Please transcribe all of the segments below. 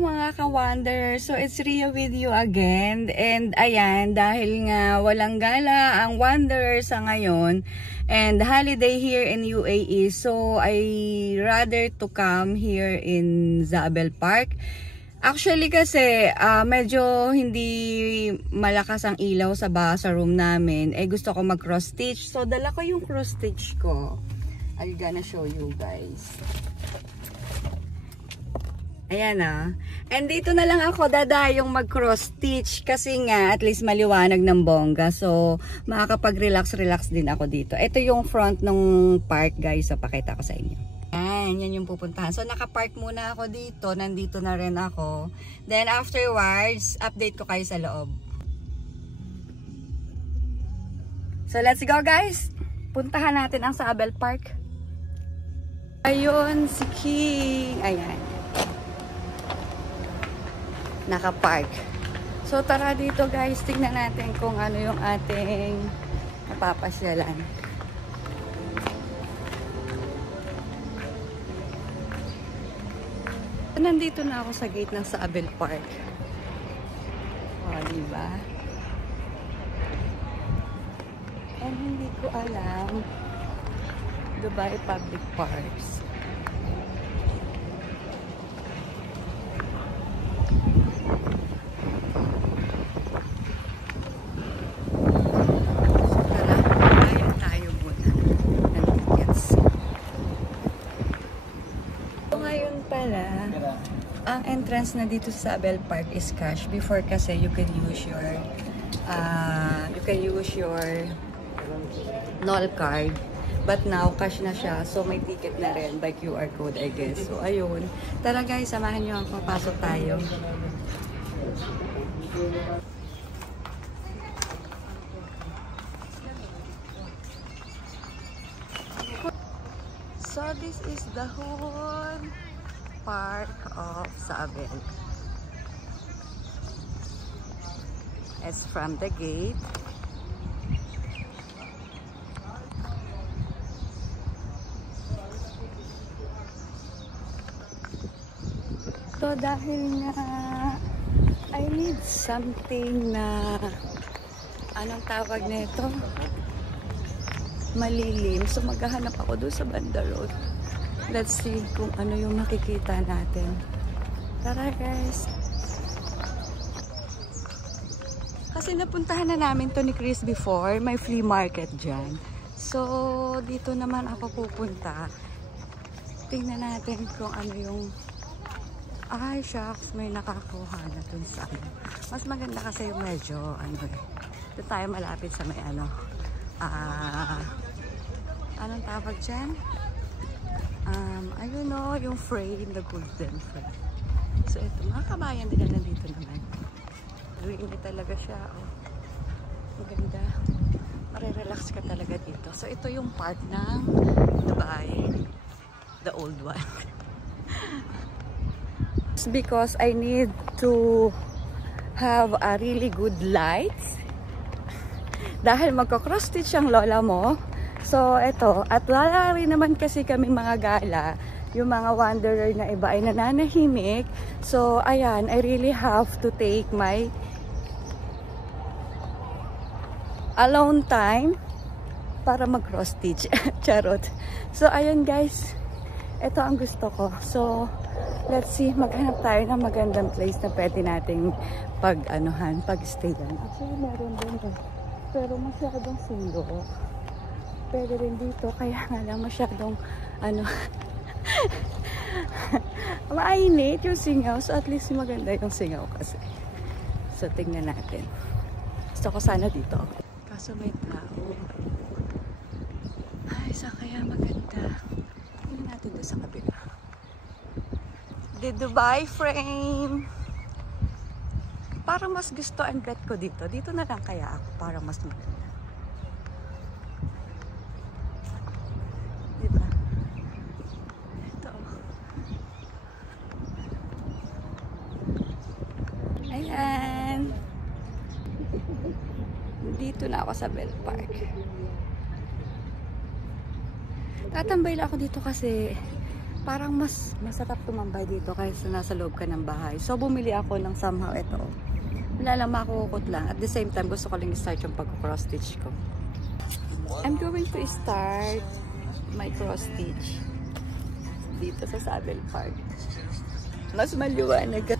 mga ka-Wanderer, so it's Ria with you again, and ayan, dahil nga walang gala ang Wanderer sa ngayon, and holiday here in UAE, so I rather to come here in Zabel Park. Actually kasi, medyo hindi malakas ang ilaw sa room namin, gusto ko mag cross stitch, so dala ko yung cross stitch ko. I'm gonna show you guys. Ayan and dito na lang ako dadayong mag cross stitch kasi nga at least maliwanag ng bongga. So makakapag-relax din ako dito. Ito yung front ng park guys. So pakita ko sa inyo. Yan yung pupuntahan. So naka-park muna ako dito. Nandito na rin ako. Then afterwards, update ko kayo sa loob. So let's go guys. Puntahan natin ang Zabel Park. Ayun si King. Ayan. Naka-park. So tara dito guys, tingnan natin kung ano yung ating napapasyalan. Nandito na ako sa gate ng Zabel Park. Diba? And hindi ko alam Dubai Public Parks. Ang entrance na dito sa Zabel Park is cash. Before kasi you can use your NOL card. But now cash na siya. So may ticket na rin by QR code I guess. So ayun. Tara guys, samahan niyo ako. Pasok tayo. So this is the whole part of Zabel. It's from the gate. So dahil nga I need something na anong tawag nito? Malilim. So maghahanap ako doon sa banda road. Let's see kung ano yung makikita natin. Tara guys. Kasi napuntahan na namin to ni Chris before. May flea market dyan. So dito naman ako pupunta. Tingnan natin kung ano yung... Ay shucks, may nakakuha na dun sa ano. Mas maganda kasi yung medyo doon tayo malapit sa may anong tawag dyan? I don't know, yung frame, the golden frame. So ito, mga kabayan nila nandito naman. Luwing talaga siya. Maganda. Marirelax ka talaga dito. So ito yung part ng Dubai. The old one. It's because I need to have a really good light. Dahil magka-cross stitch ang lola mo. So, eto. At wala rin naman kasi kami mga gala. Yung mga wanderer na iba ay nananahimik. So, ayan. I really have to take my alone time para mag-cross stitch. Charot. So, ayun guys. Ito ang gusto ko. So, let's see. Maghanap tayo ng magandang place na pwede nating pag-stayan. Actually, meron din. Pero masyadong sundo. Pwede rin dito, kaya nga lang masyadong mainit yung singaw. So at least maganda yung singaw kasi. So tingnan natin. Gusto ko sana dito. Kaso may tao. Ay, saan kaya maganda? Tingnan natin doon sa kabila. The Dubai frame. Parang mas gusto ang bet ko dito. Dito na lang kaya ako. Parang mas maganda. Ayan. Dito na ako sa Zabel Park. Tatambay lang ako dito kasi parang mas masarap tumambay dito kaysa nasa loob ka ng bahay. So, bumili ako ng somehow ito. Wala lang, makukukot lang. At the same time, gusto ko lang i-start yung pag-cross stitch ko. I'm going to start my cross stitch dito sa Saddle Park. Mas maliwanag.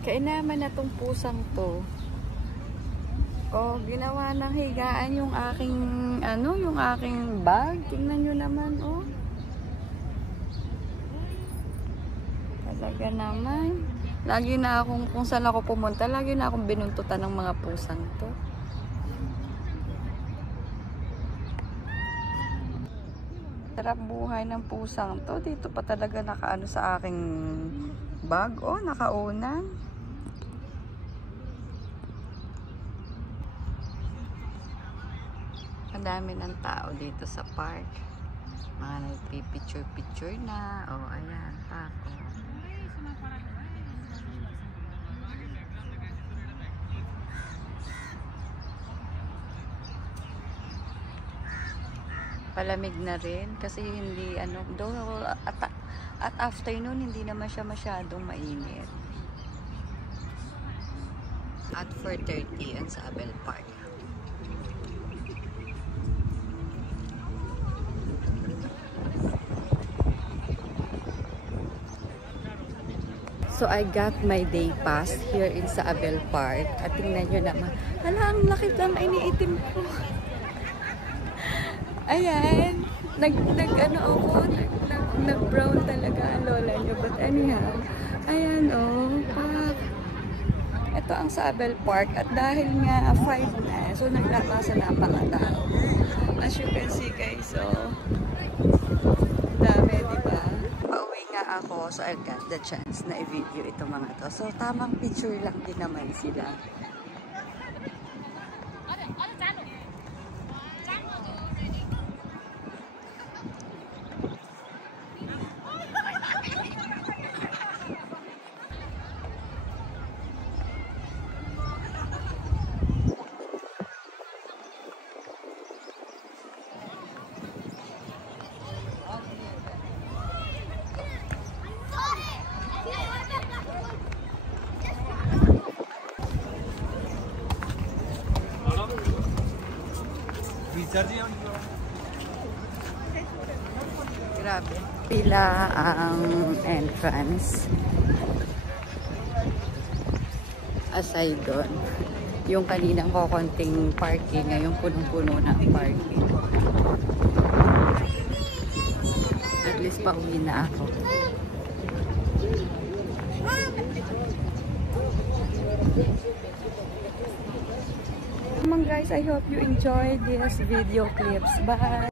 Kainaman na tong pusang to. Oh, ginawa ng higaan yung aking yung aking bag. Tingnan nyo naman, oh. Talaga naman. Lagi na akong, kung saan ako pumunta, lagi na akong binuntutan ng mga pusang to. Sarap buhay ng pusang to. Dito pa talaga nakaano sa aking bag. Oh, nakaunan. Madami ng tao dito sa park. Mga nagpipicture-picture na. Oh, ayan. Tako. Palamig na rin kasi hindi ano, though at afternoon hindi naman siya masyadong mainit. At 4:30 yan sa Abel Park. So I got my day pass here in sa Abel Park. At tingnan nyo naman. Hala, ang lakit lang ay iniitim ko. Ayan. Nag-ano ako. Nag-brown talaga ang lola nyo. But anyhow, ayan park. Ito ang sa Abel Park. At dahil nga 5 na, so naglabasa napakatao. As you can see guys, so dami, diba? Pauwi nga ako, so I got the chance na i-video ito mga to. So tamang picture lang din naman sila. Grabe. Pila ang entrance. Aside doon, yung kaninang kokonting parking, ngayong punong-puno na ang parking. At least pauwi na ako. Guys, I hope you enjoyed this video clips. Bye!